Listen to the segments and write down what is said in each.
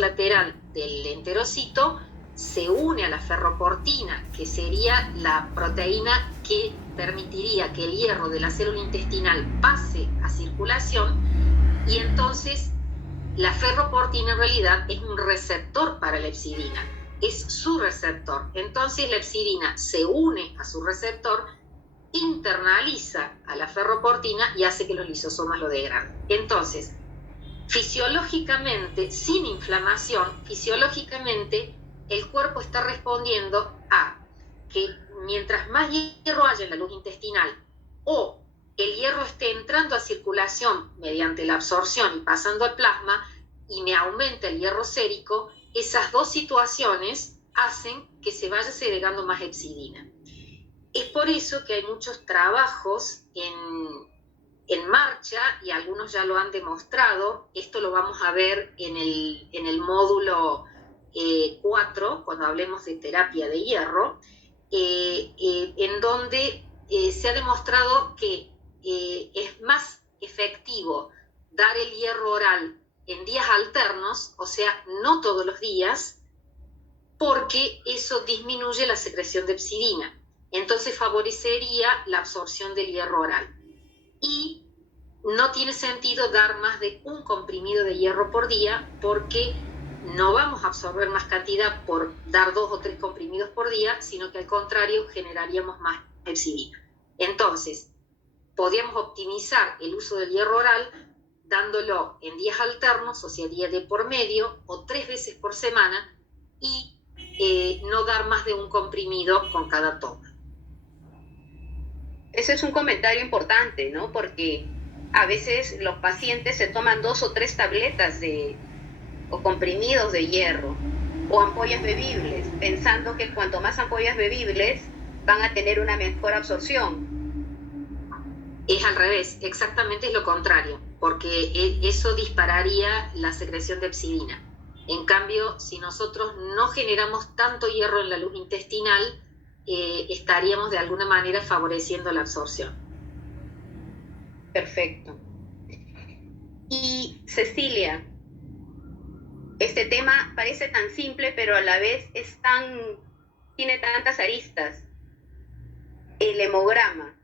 lateral del enterocito se une a la ferroportina, que sería la proteína que permitiría que el hierro de la célula intestinal pase a circulación, y entonces la ferroportina en realidad es un receptor para la hepcidina, es su receptor. Entonces la hepcidina se une a su receptor, internaliza a la ferroportina y hace que los lisosomas lo degraden. Entonces, fisiológicamente, sin inflamación, fisiológicamente el cuerpo está respondiendo a que mientras más hierro haya en la luz intestinal, o el hierro esté entrando a circulación mediante la absorción y pasando al plasma, y me aumenta el hierro sérico, esas dos situaciones hacen que se vaya segregando más hepcidina. Es por eso que hay muchos trabajos en marcha, y algunos ya lo han demostrado. Esto lo vamos a ver en el módulo 4, cuando hablemos de terapia de hierro, en donde se ha demostrado que es más efectivo dar el hierro oral en días alternos, o sea, no todos los días, porque eso disminuye la secreción de hepcidina. Entonces favorecería la absorción del hierro oral. Y no tiene sentido dar más de un comprimido de hierro por día, porque no vamos a absorber más cantidad por dar 2 o 3 comprimidos por día, sino que al contrario generaríamos más hepcidina. Entonces, podríamos optimizar el uso del hierro oral dándolo en días alternos, o sea, día de por medio, o 3 veces por semana, y no dar más de un comprimido con cada toma. Ese es un comentario importante, ¿no? Porque a veces los pacientes se toman 2 o 3 tabletas o comprimidos de hierro o ampollas bebibles, pensando que cuanto más ampollas bebibles van a tener una mejor absorción. Es al revés, exactamente es lo contrario, porque eso dispararía la secreción de hepcidina. En cambio, si nosotros no generamos tanto hierro en la luz intestinal, estaríamos de alguna manera favoreciendo la absorción. Perfecto. Y Cecilia, este tema parece tan simple, pero a la vez tiene tantas aristas. El hemograma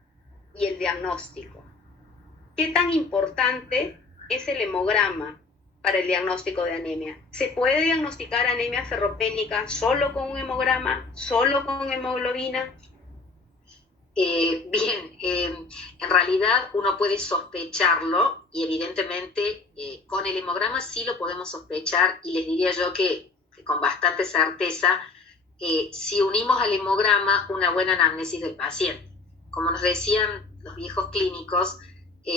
y el diagnóstico. ¿Qué tan importante es el hemograma para el diagnóstico de anemia? ¿Se puede diagnosticar anemia ferropénica solo con un hemograma, solo con hemoglobina? En realidad uno puede sospecharlo, y evidentemente con el hemograma sí lo podemos sospechar, y les diría yo que con bastante certeza, si unimos al hemograma una buena anamnesis del paciente. Como nos decían los viejos clínicos,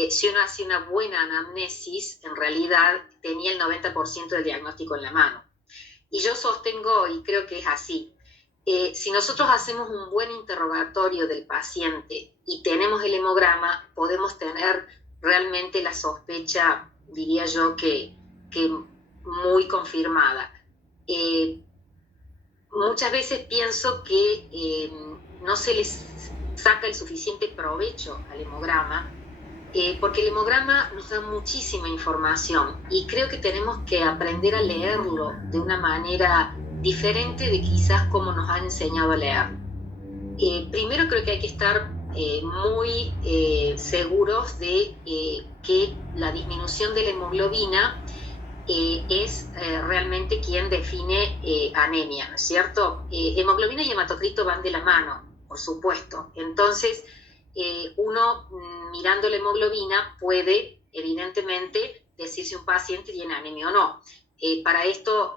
si uno hace una buena anamnesis, en realidad tenía el 90% del diagnóstico en la mano. Y yo sostengo, y creo que es así, si nosotros hacemos un buen interrogatorio del paciente y tenemos el hemograma, podemos tener realmente la sospecha, diría yo, que muy confirmada. Muchas veces pienso que no se les saca el suficiente provecho al hemograma, porque el hemograma nos da muchísima información, y creo que tenemos que aprender a leerlo de una manera diferente de quizás como nos han enseñado a leer. Primero creo que hay que estar muy seguros de que la disminución de la hemoglobina es realmente quien define anemia, ¿no es cierto? Hemoglobina y hematocrito van de la mano, por supuesto. Entonces, uno mirando la hemoglobina puede evidentemente decir si un paciente tiene anemia o no. Para esto,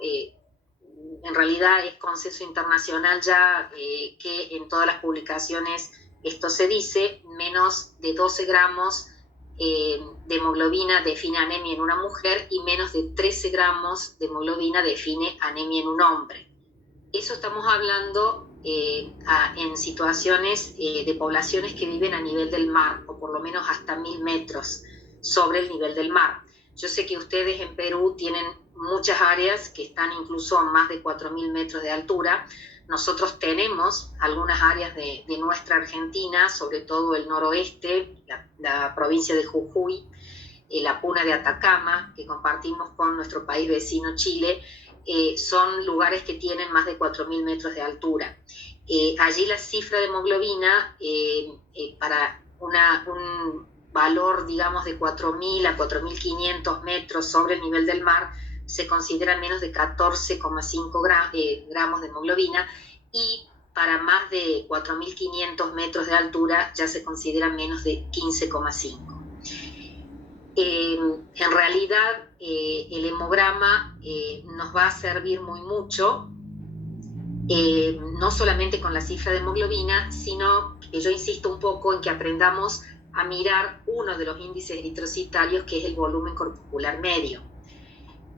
en realidad es consenso internacional ya que en todas las publicaciones esto se dice: menos de 12 gramos de hemoglobina define anemia en una mujer, y menos de 13 gramos de hemoglobina define anemia en un hombre. Eso estamos hablando en situaciones de poblaciones que viven a nivel del mar, o por lo menos hasta 1000 metros sobre el nivel del mar. Yo sé que ustedes en Perú tienen muchas áreas que están incluso a más de 4000 metros de altura. Nosotros tenemos algunas áreas de nuestra Argentina, sobre todo el noroeste, la provincia de Jujuy, la puna de Atacama, que compartimos con nuestro país vecino Chile, son lugares que tienen más de 4.000 metros de altura. Allí la cifra de hemoglobina para un valor, digamos, de 4.000 a 4.500 metros sobre el nivel del mar se considera menos de 14,5 gramos de hemoglobina, y para más de 4.500 metros de altura ya se considera menos de 15,5. En realidad el hemograma nos va a servir mucho, no solamente con la cifra de hemoglobina, sino que yo insisto un poco en que aprendamos a mirar uno de los índices eritrocitarios, que es el volumen corpuscular medio.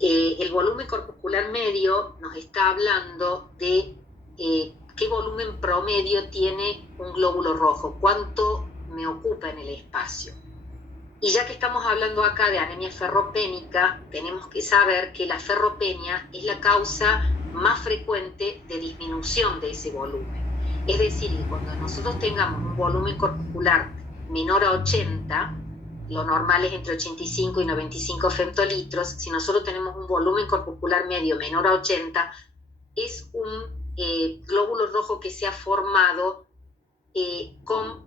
El volumen corpuscular medio nos está hablando de qué volumen promedio tiene un glóbulo rojo, cuánto me ocupa en el espacio. Y ya que estamos hablando acá de anemia ferropénica, tenemos que saber que la ferropenia es la causa más frecuente de disminución de ese volumen. Es decir, que cuando nosotros tengamos un volumen corpuscular menor a 80, lo normal es entre 85 y 95 femtolitros, si nosotros tenemos un volumen corpuscular medio menor a 80, es un glóbulo rojo que se ha formado con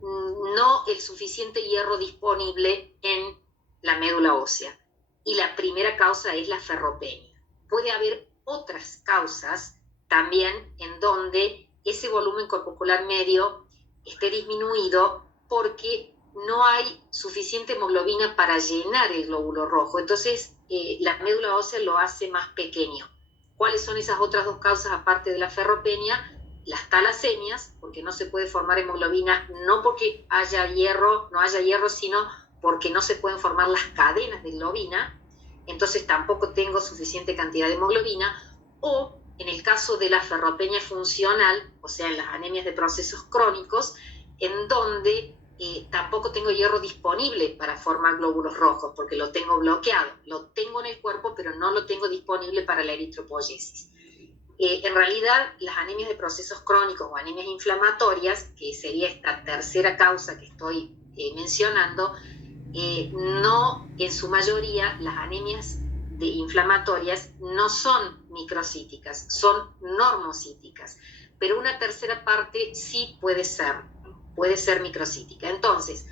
no el suficiente hierro disponible en la médula ósea. Y la primera causa es la ferropenia. Puede haber otras causas también en donde ese volumen corpuscular medio esté disminuido porque no hay suficiente hemoglobina para llenar el glóbulo rojo. Entonces la médula ósea lo hace más pequeño. ¿Cuáles son esas otras dos causas aparte de la ferropenia? Las talasemias, porque no se puede formar hemoglobina, no porque no haya hierro, sino porque no se pueden formar las cadenas de globina, entonces tampoco tengo suficiente cantidad de hemoglobina. O en el caso de la ferropenia funcional, o sea, en las anemias de procesos crónicos, en donde tampoco tengo hierro disponible para formar glóbulos rojos, porque lo tengo bloqueado. Lo tengo en el cuerpo, pero no lo tengo disponible para la eritropoyesis. En realidad, las anemias de procesos crónicos o anemias inflamatorias, que sería esta tercera causa que estoy mencionando, no, en su mayoría, las anemias inflamatorias no son microcíticas, son normocíticas, pero una tercera parte sí puede ser microcítica. Entonces,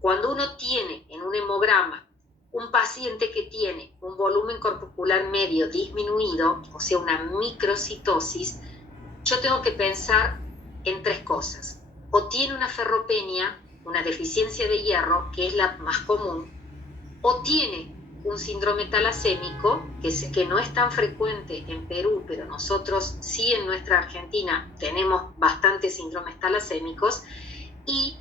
cuando uno tiene en un hemograma un paciente que tiene un volumen corpuscular medio disminuido, o sea, una microcitosis, yo tengo que pensar en tres cosas. O tiene una ferropenia, una deficiencia de hierro, que es la más común, o tiene un síndrome talasémico, que no es tan frecuente en Perú, pero nosotros sí en nuestra Argentina tenemos bastantes síndromes talasémicos, y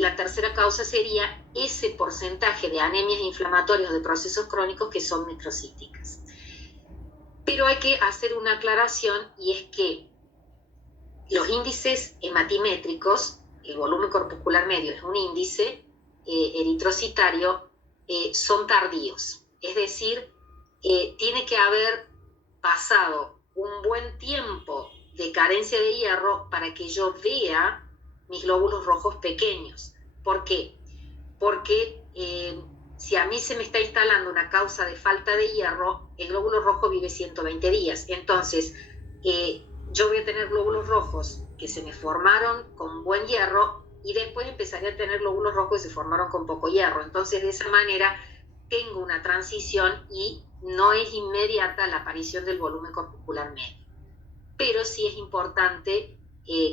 la tercera causa sería ese porcentaje de anemias inflamatorias o de procesos crónicos que son microcíticas. Pero hay que hacer una aclaración, y es que los índices hematimétricos, el volumen corpuscular medio es un índice eritrocitario, son tardíos. Es decir, tiene que haber pasado un buen tiempo de carencia de hierro para que yo vea mis glóbulos rojos pequeños. ¿Por qué? Porque si a mí se me está instalando una causa de falta de hierro, el glóbulo rojo vive 120 días. Entonces, yo voy a tener glóbulos rojos que se me formaron con buen hierro, y después empezaré a tener glóbulos rojos que se formaron con poco hierro. Entonces, de esa manera, tengo una transición y no es inmediata la aparición del volumen corpuscular medio. Pero sí es importante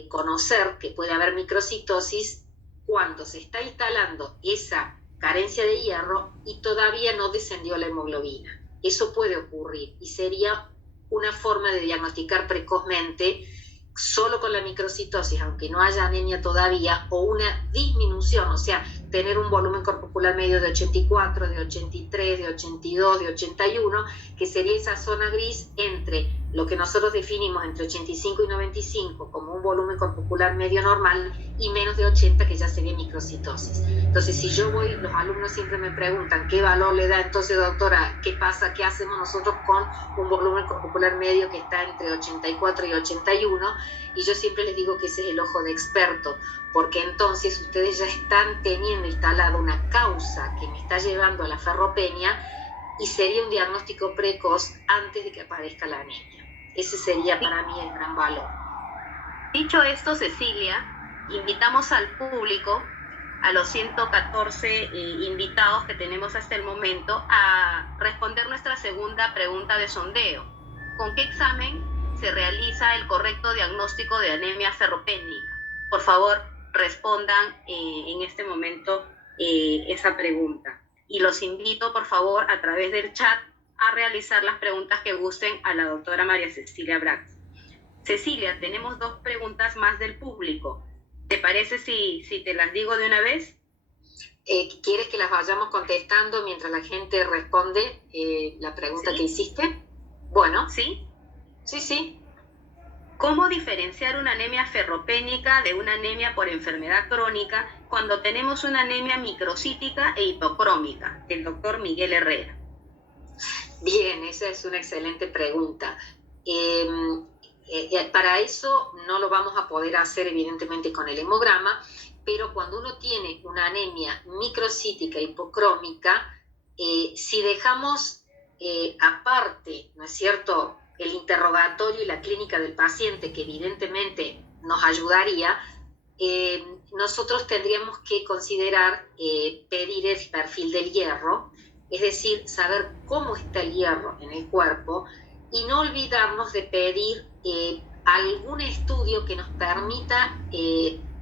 conocer que puede haber microcitosis cuando se está instalando esa carencia de hierro y todavía no descendió la hemoglobina. Eso puede ocurrir y sería una forma de diagnosticar precozmente solo con la microcitosis, aunque no haya anemia todavía, o una disminución, o sea, tener un volumen corpuscular medio de 84, de 83, de 82, de 81, que sería esa zona gris entre lo que nosotros definimos entre 85 y 95 como un volumen corpuscular medio normal, y menos de 80 que ya sería microcitosis. Entonces, si yo voy, los alumnos siempre me preguntan qué valor le da, entonces, doctora, ¿qué pasa? ¿Qué hacemos nosotros con un volumen corpuscular medio que está entre 84 y 81? Y yo siempre les digo que ese es el ojo de experto, porque entonces ustedes ya están teniendo instalada una causa que me está llevando a la ferropenia y sería un diagnóstico precoz antes de que aparezca la anemia. Ese sería para mí el gran valor. Dicho esto, Cecilia, invitamos al público, a los 114 invitados que tenemos hasta el momento, a responder nuestra segunda pregunta de sondeo. ¿Con qué examen se realiza el correcto diagnóstico de anemia ferropénica? Por favor, respondan en este momento esa pregunta. Y los invito, por favor, a través del chat a realizar las preguntas que gusten a la doctora María Cecilia Brax. Cecilia, tenemos 2 preguntas más del público. ¿Te parece si te las digo de una vez? ¿Quieres que las vayamos contestando mientras la gente responde la pregunta que hiciste? Bueno. ¿Sí? Sí. ¿Cómo diferenciar una anemia ferropénica de una anemia por enfermedad crónica cuando tenemos una anemia microcítica e hipocrómica? El doctor Miguel Herrera. Bien, esa es una excelente pregunta. Para eso no lo vamos a poder hacer evidentemente con el hemograma, pero cuando uno tiene una anemia microcítica hipocrómica, si dejamos aparte, ¿no es cierto?, el interrogatorio y la clínica del paciente, que evidentemente nos ayudaría, nosotros tendríamos que considerar pedir el perfil del hierro, es decir, saber cómo está el hierro en el cuerpo, y no olvidarnos de pedir algún estudio que nos permita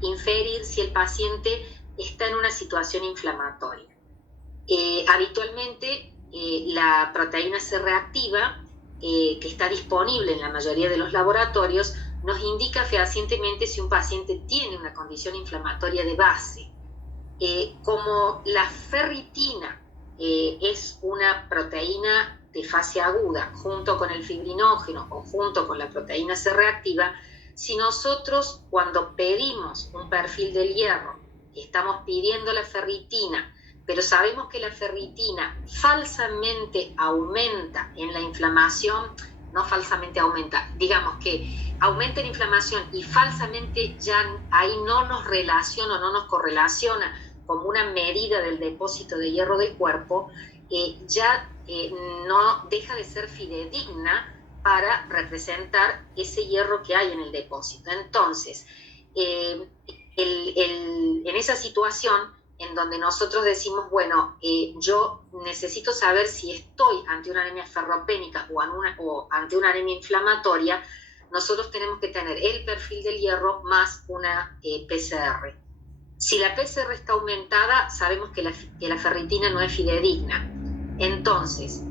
inferir si el paciente está en una situación inflamatoria. Habitualmente la proteína C reactiva, que está disponible en la mayoría de los laboratorios, nos indica fehacientemente si un paciente tiene una condición inflamatoria de base. Como la ferritina es una proteína de fase aguda, junto con el fibrinógeno o junto con la proteína C reactiva, si nosotros cuando pedimos un perfil del hierro, estamos pidiendo la ferritina, pero sabemos que la ferritina falsamente aumenta en la inflamación, no falsamente aumenta, digamos que aumenta en inflamación y falsamente ya ahí no nos relaciona, no nos correlaciona como una medida del depósito de hierro del cuerpo, no deja de ser fidedigna para representar ese hierro que hay en el depósito. Entonces, en esa situación en donde nosotros decimos, bueno, yo necesito saber si estoy ante una anemia ferropénica o ante una anemia inflamatoria, nosotros tenemos que tener el perfil del hierro más una PCR. Si la PCR está aumentada, sabemos que la ferritina no es fidedigna. Entonces,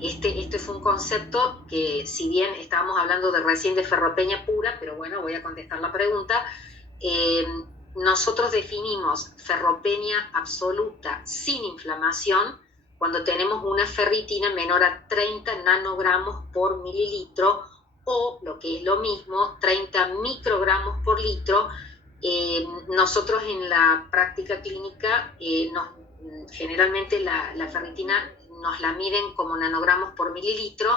este fue un concepto que, si bien estábamos hablando de recién de ferropenia pura, pero bueno, voy a contestar la pregunta, nosotros definimos ferropenia absoluta sin inflamación cuando tenemos una ferritina menor a 30 nanogramos por mililitro o, lo que es lo mismo, 30 microgramos por litro. Nosotros en la práctica clínica generalmente la ferritina nos la miden como nanogramos por mililitro,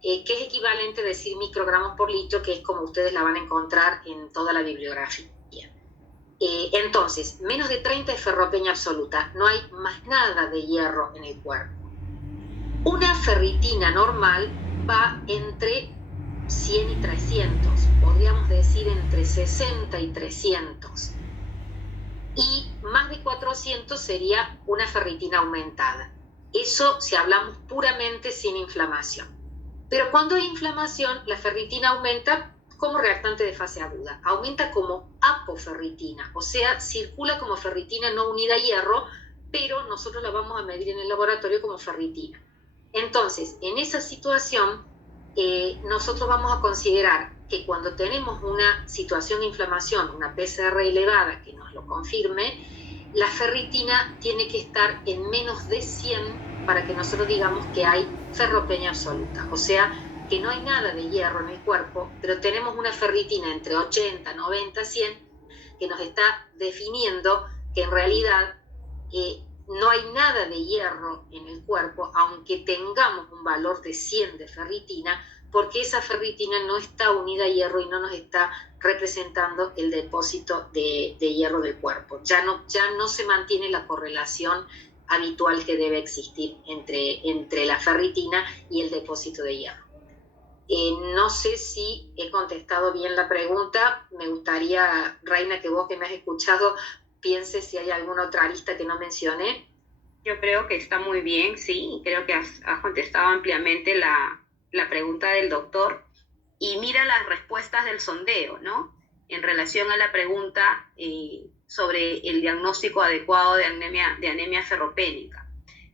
que es equivalente a decir microgramos por litro, que es como ustedes la van a encontrar en toda la bibliografía. Entonces, menos de 30 es ferropenia absoluta, no hay más nada de hierro en el cuerpo. Una ferritina normal va entre 100 y 300, podríamos decir entre 60 y 300. Y más de 400 sería una ferritina aumentada. Eso si hablamos puramente sin inflamación. Pero cuando hay inflamación, la ferritina aumenta como reactante de fase aguda, aumenta como apoferritina, o sea, circula como ferritina no unida a hierro, pero nosotros la vamos a medir en el laboratorio como ferritina. Entonces, en esa situación, nosotros vamos a considerar que cuando tenemos una situación de inflamación, una PCR elevada que nos lo confirme, la ferritina tiene que estar en menos de 100 para que nosotros digamos que hay ferropenia absoluta, o sea, que no hay nada de hierro en el cuerpo, pero tenemos una ferritina entre 80, 90, 100, que nos está definiendo que en realidad no hay nada de hierro en el cuerpo, aunque tengamos un valor de 100 de ferritina, porque esa ferritina no está unida a hierro y no nos está representando el depósito de hierro del cuerpo. Ya no se mantiene la correlación habitual que debe existir entre la ferritina y el depósito de hierro. No sé si he contestado bien la pregunta. Me gustaría, Reina, que vos que me has escuchado pienses si hay alguna otra arista que no mencioné. Yo creo que está muy bien, sí, creo que has contestado ampliamente la pregunta del doctor. Y mira las respuestas del sondeo, ¿no? En relación a la pregunta sobre el diagnóstico adecuado de anemia ferropénica.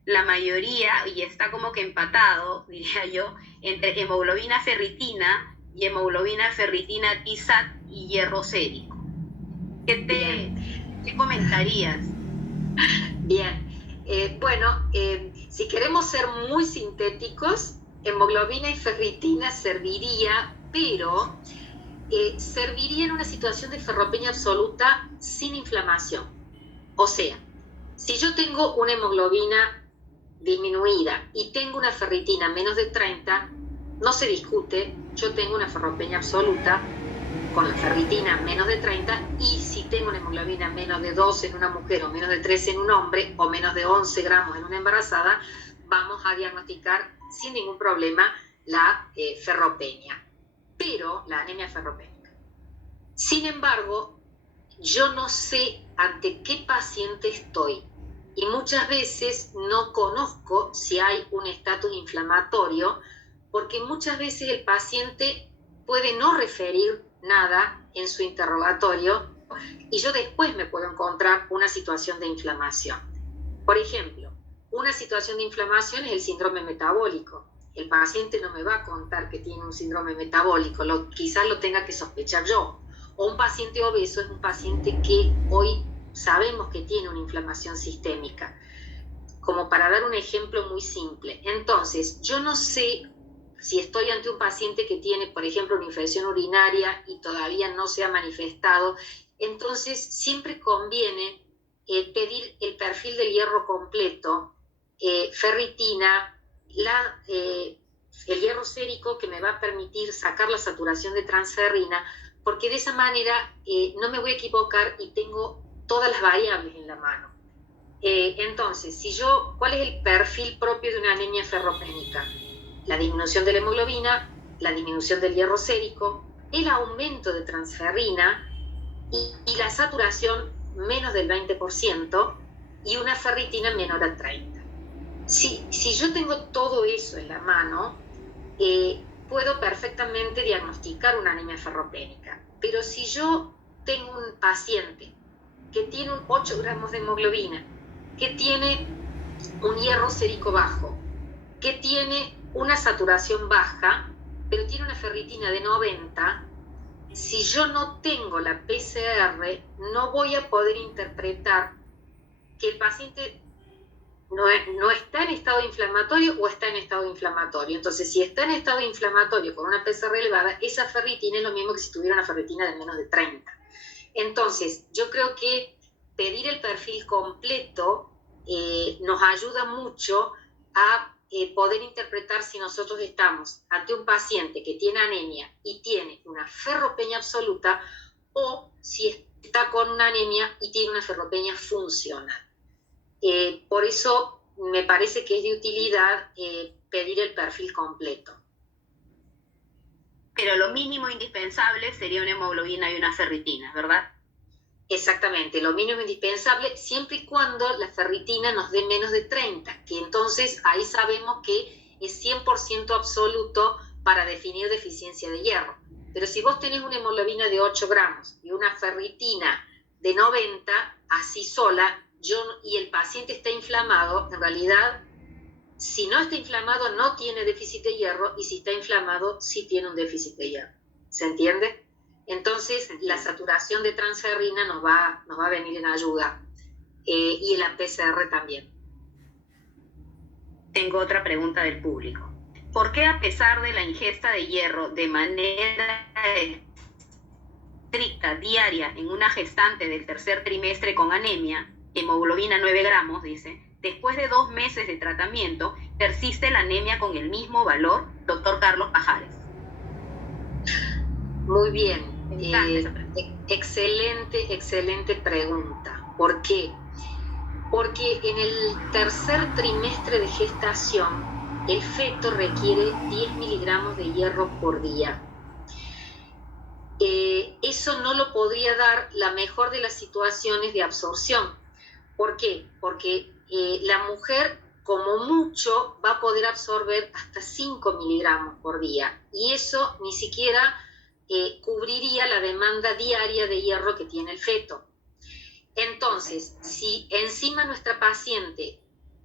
La mayoría, y está como que empatado, diría yo, entre hemoglobina ferritina y hemoglobina ferritina TSAT y hierro sérico. ¿Qué comentarías? Bien. Si queremos ser muy sintéticos, hemoglobina y ferritina serviría, pero serviría en una situación de ferropenia absoluta sin inflamación. O sea, si yo tengo una hemoglobina disminuida y tengo una ferritina menos de 30, no se discute, yo tengo una ferropenia absoluta con la ferritina menos de 30, y si tengo una hemoglobina menos de 12 en una mujer o menos de 13 en un hombre o menos de 11 gramos en una embarazada, vamos a diagnosticar sin ningún problema la ferropenia, pero la anemia ferropénica. Sin embargo, yo no sé ante qué paciente estoy y muchas veces no conozco si hay un estatus inflamatorio, porque muchas veces el paciente puede no referir nada en su interrogatorio y yo después me puedo encontrar una situación de inflamación. Por ejemplo, una situación de inflamación es el síndrome metabólico. El paciente no me va a contar que tiene un síndrome metabólico, quizás lo tenga que sospechar yo. O un paciente obeso es un paciente que hoy sabemos que tiene una inflamación sistémica. Como para dar un ejemplo muy simple. Entonces, yo no sé si estoy ante un paciente que tiene, por ejemplo, una infección urinaria y todavía no se ha manifestado, entonces siempre conviene pedir el perfil del hierro completo, ferritina, el hierro sérico, que me va a permitir sacar la saturación de transferrina, porque de esa manera no me voy a equivocar y tengo todas las variables en la mano. Entonces, ¿cuál es el perfil propio de una anemia ferropénica? La disminución de la hemoglobina, la disminución del hierro sérico, el aumento de transferrina y la saturación menos del 20% y una ferritina menor a 30. Si yo tengo todo eso en la mano, puedo perfectamente diagnosticar una anemia ferropénica. Pero si yo tengo un paciente que tiene 8 gramos de hemoglobina, que tiene un hierro sérico bajo, que tiene una saturación baja, pero tiene una ferritina de 90, si yo no tengo la PCR, no voy a poder interpretar que el paciente no está en estado inflamatorio o está en estado inflamatorio. Entonces, si está en estado inflamatorio con una PCR elevada, esa ferritina es lo mismo que si tuviera una ferritina de menos de 30. Entonces, yo creo que pedir el perfil completo nos ayuda mucho a poder interpretar si nosotros estamos ante un paciente que tiene anemia y tiene una ferropenia absoluta, o si está con una anemia y tiene una ferropenia funcional. Por eso me parece que es de utilidad pedir el perfil completo. Pero lo mínimo indispensable sería una hemoglobina y una ferritina, ¿verdad? Exactamente, lo mínimo indispensable, siempre y cuando la ferritina nos dé menos de 30, que entonces ahí sabemos que es 100% absoluto para definir deficiencia de hierro. Pero si vos tenés una hemoglobina de 8 gramos y una ferritina de 90, así sola, y el paciente está inflamado, en realidad, si no está inflamado no tiene déficit de hierro, y si está inflamado sí tiene un déficit de hierro. ¿Se entiende? Entonces, la saturación de transferrina nos va a venir en ayuda, y la PCR también. Tengo otra pregunta del público. ¿Por qué, a pesar de la ingesta de hierro de manera estricta, diaria, en una gestante del tercer trimestre con anemia, hemoglobina 9 gramos, dice, después de 2 meses de tratamiento, persiste la anemia con el mismo valor? Doctor Carlos Pajares. Muy bien. Excelente pregunta. ¿Por qué? Porque en el tercer trimestre de gestación, el feto requiere 10 miligramos de hierro por día. Eso no lo podría dar la mejor de las situaciones de absorción. ¿Por qué? Porque la mujer, como mucho, va a poder absorber hasta 5 miligramos por día. Y eso ni siquiera cubriría la demanda diaria de hierro que tiene el feto. Entonces, si encima nuestra paciente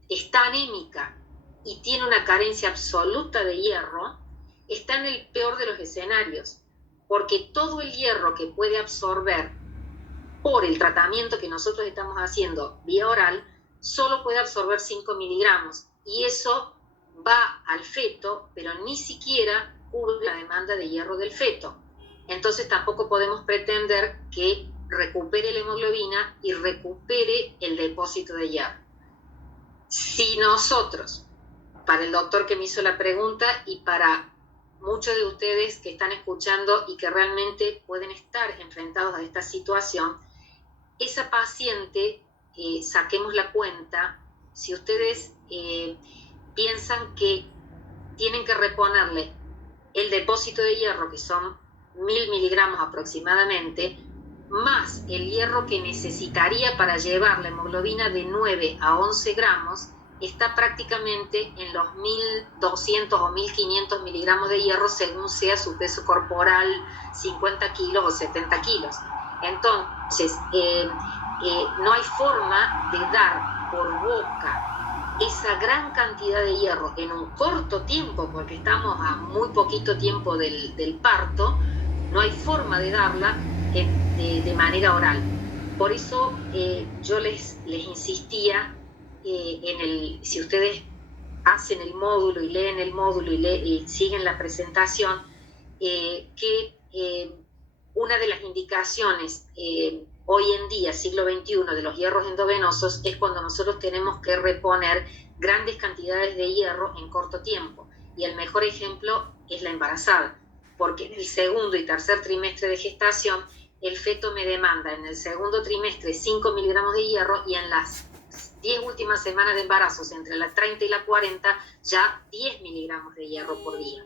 está anémica y tiene una carencia absoluta de hierro, está en el peor de los escenarios, porque todo el hierro que puede absorber por el tratamiento que nosotros estamos haciendo vía oral, solo puede absorber 5 miligramos, y eso va al feto, pero ni siquiera cubre la demanda de hierro del feto. Entonces tampoco podemos pretender que recupere la hemoglobina y recupere el depósito de hierro. Si nosotros, para el doctor que me hizo la pregunta y para muchos de ustedes que están escuchando y que realmente pueden estar enfrentados a esta situación, esa paciente, saquemos la cuenta, si ustedes piensan que tienen que reponerle el depósito de hierro, que son 1000 miligramos aproximadamente, más el hierro que necesitaría para llevar la hemoglobina de 9 a 11 gramos, está prácticamente en los 1200 o 1500 miligramos de hierro según sea su peso corporal, 50 kilos o 70 kilos. Entonces, no hay forma de dar por boca esa gran cantidad de hierro en un corto tiempo, porque estamos a muy poquito tiempo del parto, no hay forma de darla de manera oral. Por eso yo les insistía si ustedes hacen el módulo y leen el módulo y siguen la presentación, que una de las indicaciones hoy en día, siglo XXI, de los hierros endovenosos es cuando nosotros tenemos que reponer grandes cantidades de hierro en corto tiempo. Y el mejor ejemplo es la embarazada, porque en el segundo y tercer trimestre de gestación, el feto me demanda en el segundo trimestre 5 miligramos de hierro y en las 10 últimas semanas de embarazos, entre las 30 y las 40, ya 10 miligramos de hierro por día.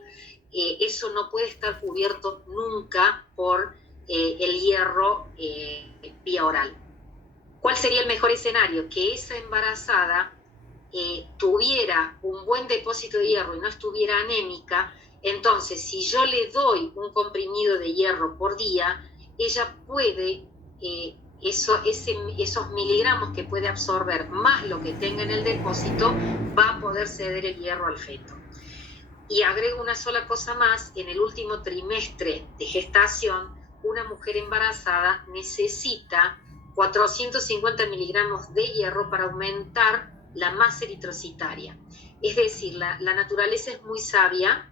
Eso no puede estar cubierto nunca por el hierro vía oral. ¿Cuál sería el mejor escenario? Que esa embarazada tuviera un buen depósito de hierro y no estuviera anémica. Entonces, si yo le doy un comprimido de hierro por día, ella puede, esos miligramos que puede absorber más lo que tenga en el depósito, va a poder ceder el hierro al feto. Y agrego una sola cosa más: en el último trimestre de gestación, una mujer embarazada necesita 450 miligramos de hierro para aumentar la masa eritrocitaria. Es decir, la naturaleza es muy sabia.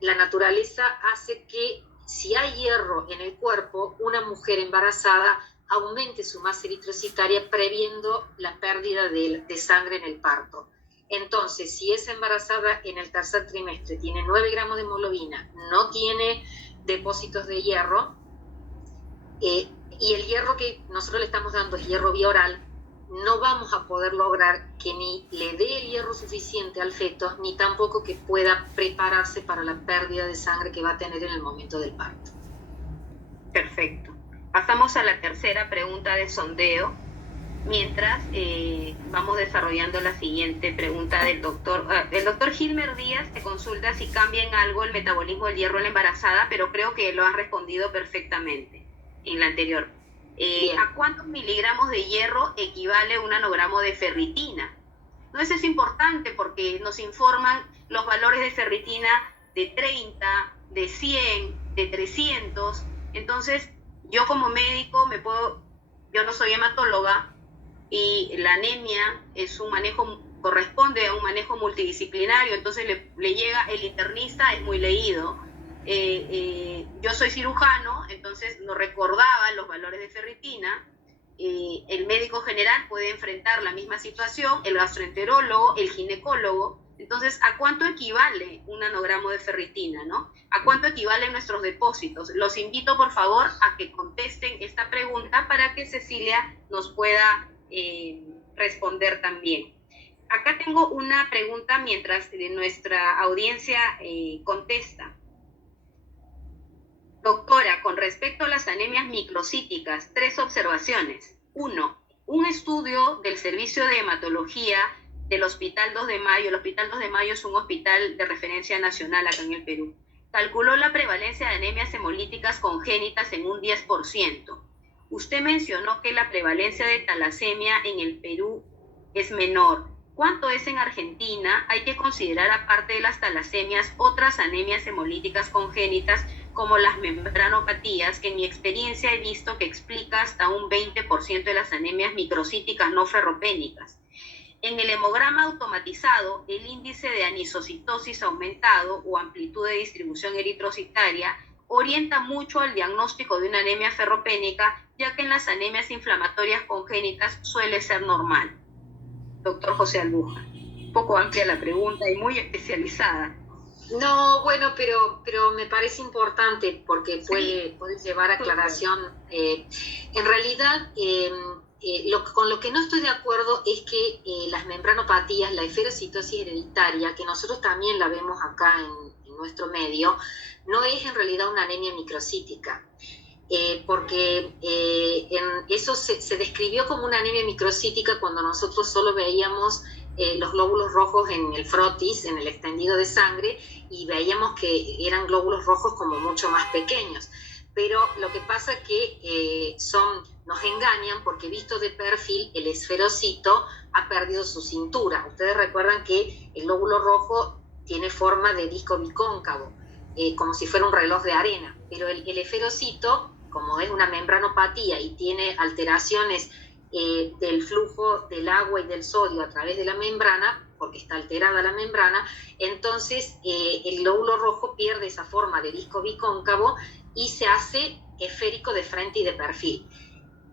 La naturaleza hace que si hay hierro en el cuerpo, una mujer embarazada aumente su masa eritrocitaria, previendo la pérdida de sangre en el parto. Entonces, si esa embarazada en el tercer trimestre tiene 9 gramos de hemoglobina, no tiene depósitos de hierro, y el hierro que nosotros le estamos dando es hierro vía oral, no vamos a poder lograr que ni le dé el hierro suficiente al feto, ni tampoco que pueda prepararse para la pérdida de sangre que va a tener en el momento del parto. Perfecto. Pasamos a la tercera pregunta de sondeo. Mientras vamos desarrollando la siguiente pregunta del doctor. El doctor Gilmer Díaz te consulta si cambia en algo el metabolismo del hierro en la embarazada, pero creo que lo has respondido perfectamente en la anterior. ¿A cuántos miligramos de hierro equivale un nanogramo de ferritina? No, eso es importante porque nos informan los valores de ferritina de 30, de 100, de 300. Entonces, yo como médico yo no soy hematóloga, y la anemia corresponde a un manejo multidisciplinario, entonces le llega el internista, es muy leído. Yo soy cirujano, entonces no recordaba los valores de ferritina. El médico general puede enfrentar la misma situación, el gastroenterólogo, el ginecólogo. Entonces, ¿a cuánto equivale un nanogramo de ferritina, no? ¿A cuánto equivalen nuestros depósitos? Los invito, por favor, a que contesten esta pregunta para que Cecilia nos pueda responder también. Acá tengo una pregunta mientras nuestra audiencia contesta. Doctora, con respecto a las anemias microcíticas, 3 observaciones. 1. Un estudio del Servicio de Hematología del Hospital 2 de Mayo. El Hospital 2 de Mayo es un hospital de referencia nacional acá en el Perú. Calculó la prevalencia de anemias hemolíticas congénitas en un 10%. Usted mencionó que la prevalencia de talasemia en el Perú es menor. ¿Cuánto es en Argentina? Hay que considerar, aparte de las talasemias, otras anemias hemolíticas congénitas como las membranopatías, que en mi experiencia he visto que explica hasta un 20% de las anemias microcíticas no ferropénicas. En el hemograma automatizado, el índice de anisocitosis aumentado o amplitud de distribución eritrocitaria orienta mucho al diagnóstico de una anemia ferropénica, ya que en las anemias inflamatorias congénitas suele ser normal. Doctor José Albuja, un poco amplia la pregunta y muy especializada. No, bueno, pero me parece importante porque puede llevar a aclaración. En realidad, con lo que no estoy de acuerdo es que las membranopatías, la esferocitosis hereditaria, que nosotros también la vemos acá en nuestro medio, no es en realidad una anemia microcítica. Porque eso se describió como una anemia microcítica cuando nosotros solo veíamos los glóbulos rojos en el frotis, en el extendido de sangre, y veíamos que eran glóbulos rojos como mucho más pequeños. Pero lo que pasa es que nos engañan porque visto de perfil el esferocito ha perdido su cintura. Ustedes recuerdan que el glóbulo rojo tiene forma de disco bicóncavo, como si fuera un reloj de arena, pero el esferocito, como es una membranopatía y tiene alteraciones del flujo del agua y del sodio a través de la membrana, porque está alterada la membrana, entonces el glóbulo rojo pierde esa forma de disco bicóncavo y se hace esférico de frente y de perfil.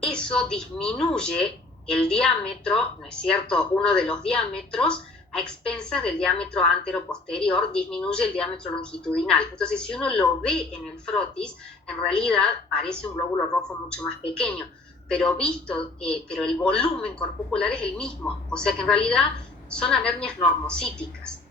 Eso disminuye el diámetro, ¿no es cierto?, uno de los diámetros, a expensas del diámetro antero-posterior, disminuye el diámetro longitudinal. Entonces, si uno lo ve en el frotis, en realidad parece un glóbulo rojo mucho más pequeño, pero pero el volumen corpuscular es el mismo, o sea que en realidad son anermias normocíticas.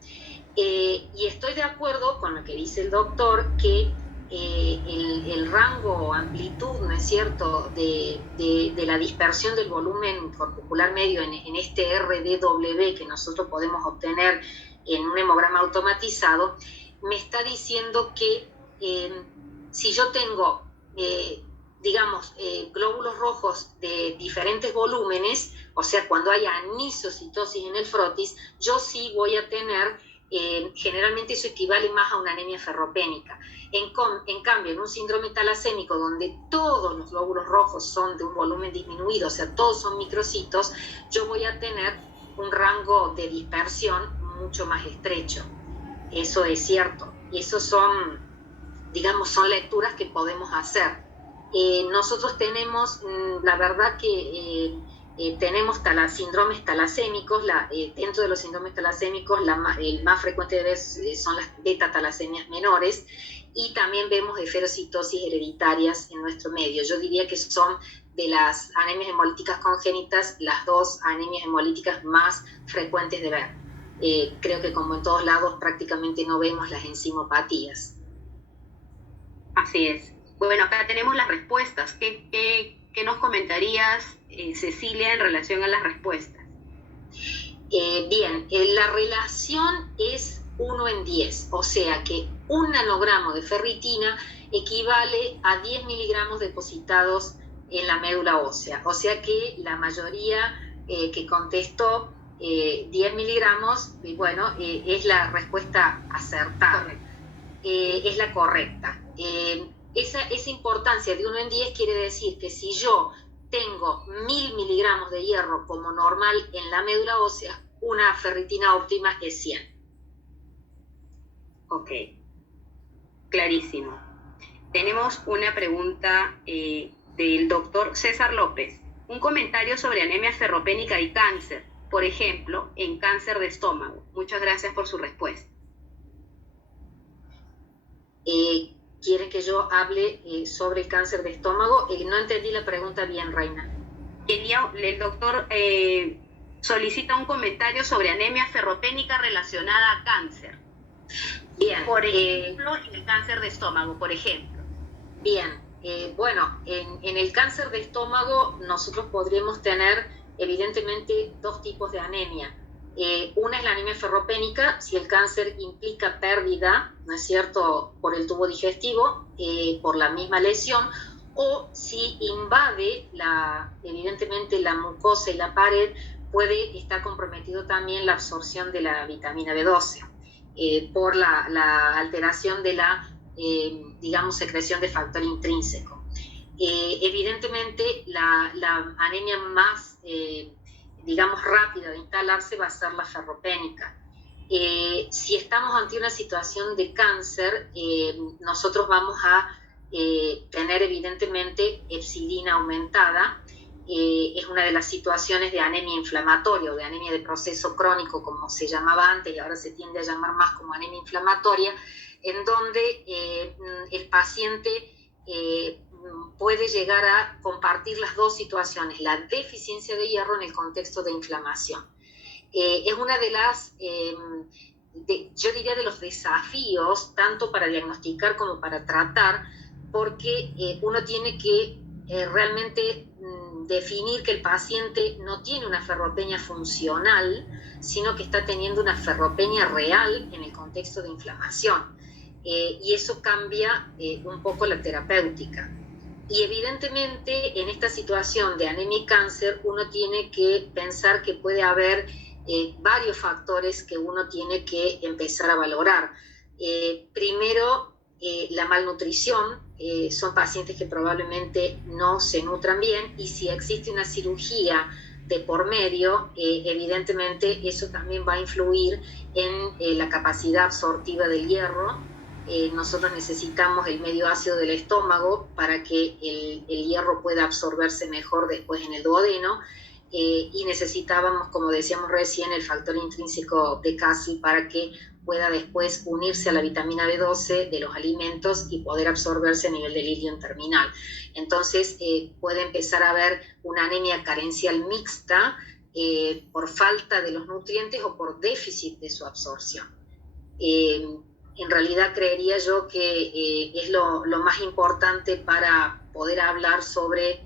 Y estoy de acuerdo con lo que dice el doctor, que el rango o amplitud, ¿no es cierto?, de la dispersión del volumen corpuscular medio en este RDW que nosotros podemos obtener en un hemograma automatizado, me está diciendo que si yo tengo, glóbulos rojos de diferentes volúmenes, o sea, cuando hay anisocitosis en el frotis, yo sí voy a tener, generalmente eso equivale más a una anemia ferropénica. En cambio, en un síndrome talasémico donde todos los glóbulos rojos son de un volumen disminuido, o sea, todos son microcitos, yo voy a tener un rango de dispersión mucho más estrecho. Eso es cierto. Y eso son lecturas que podemos hacer. Nosotros tenemos, la verdad que tenemos síndromes talasémicos, dentro de los síndromes talasémicos el más frecuente de ver son las beta-talasemias menores, y también vemos esferocitosis hereditarias en nuestro medio. Yo diría que son de las anemias hemolíticas congénitas las 2 anemias hemolíticas más frecuentes de ver. Creo que como en todos lados prácticamente no vemos las enzimopatías. Así es. Bueno, acá tenemos las respuestas. ¿Qué nos comentarías, Cecilia, en relación a las respuestas? Bien, la relación es 1 en 10, o sea que un nanogramo de ferritina equivale a 10 miligramos depositados en la médula ósea, o sea que la mayoría que contestó 10 miligramos, es la respuesta acertada, es la correcta. Esa importancia de 1 en 10 quiere decir que si yo tengo 1000 miligramos de hierro como normal en la médula ósea, una ferritina óptima es 100. Ok, clarísimo. Tenemos una pregunta del doctor César López. Un comentario sobre anemia ferropénica y cáncer, por ejemplo, en cáncer de estómago. Muchas gracias por su respuesta. ¿Quiere que yo hable sobre el cáncer de estómago? No entendí la pregunta bien, Reina. El doctor solicita un comentario sobre anemia ferropénica relacionada a cáncer. Bien. Por ejemplo, en el cáncer de estómago, por ejemplo. Bien, bueno, en el cáncer de estómago nosotros podríamos tener evidentemente dos tipos de anemia. Una es la anemia ferropénica, si el cáncer implica pérdida, ¿no es cierto?, por el tubo digestivo, por la misma lesión, o si invade evidentemente la mucosa y la pared, puede estar comprometido también la absorción de la vitamina B12, por la alteración de la digamos, secreción de factor intrínseco. Evidentemente, la anemia más, digamos, rápida de instalarse va a ser la ferropénica. Si estamos ante una situación de cáncer, nosotros vamos a tener evidentemente epsilina aumentada. Es una de las situaciones de anemia inflamatoria o de anemia de proceso crónico, como se llamaba antes y ahora se tiende a llamar más como anemia inflamatoria, en donde el paciente puede llegar a compartir las dos situaciones, la deficiencia de hierro en el contexto de inflamación. Es una de las, yo diría, de los desafíos, tanto para diagnosticar como para tratar, porque uno tiene que realmente definir que el paciente no tiene una ferropenia funcional, sino que está teniendo una ferropenia real en el contexto de inflamación. Y eso cambia un poco la terapéutica. Y evidentemente en esta situación de anemia y cáncer uno tiene que pensar que puede haber varios factores que uno tiene que empezar a valorar. Primero, la malnutrición. Son pacientes que probablemente no se nutran bien, y si existe una cirugía de por medio, evidentemente eso también va a influir en la capacidad absortiva del hierro. Nosotros necesitamos el medio ácido del estómago para que el hierro pueda absorberse mejor después en el duodeno, y necesitábamos, como decíamos recién, el factor intrínseco de Castle para que pueda después unirse a la vitamina B12 de los alimentos y poder absorberse a nivel del ileum terminal. Entonces puede empezar a haber una anemia carencial mixta por falta de los nutrientes o por déficit de su absorción. En realidad creería yo que es lo más importante para poder hablar sobre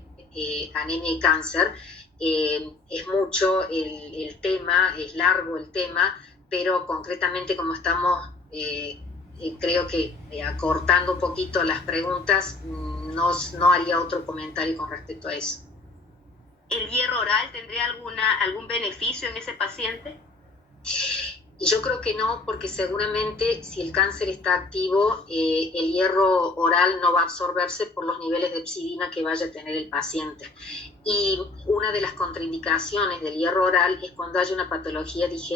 anemia y cáncer. Es mucho el tema, es largo el tema, pero concretamente como estamos, creo que acortando un poquito las preguntas, no haría otro comentario con respecto a eso. ¿El hierro oral tendría algún beneficio en ese paciente? Y yo creo que no, porque seguramente si el cáncer está activo, el hierro oral no va a absorberse por los niveles de epsilina que vaya a tener el paciente. Y una de las contraindicaciones del hierro oral es cuando hay una patología digestiva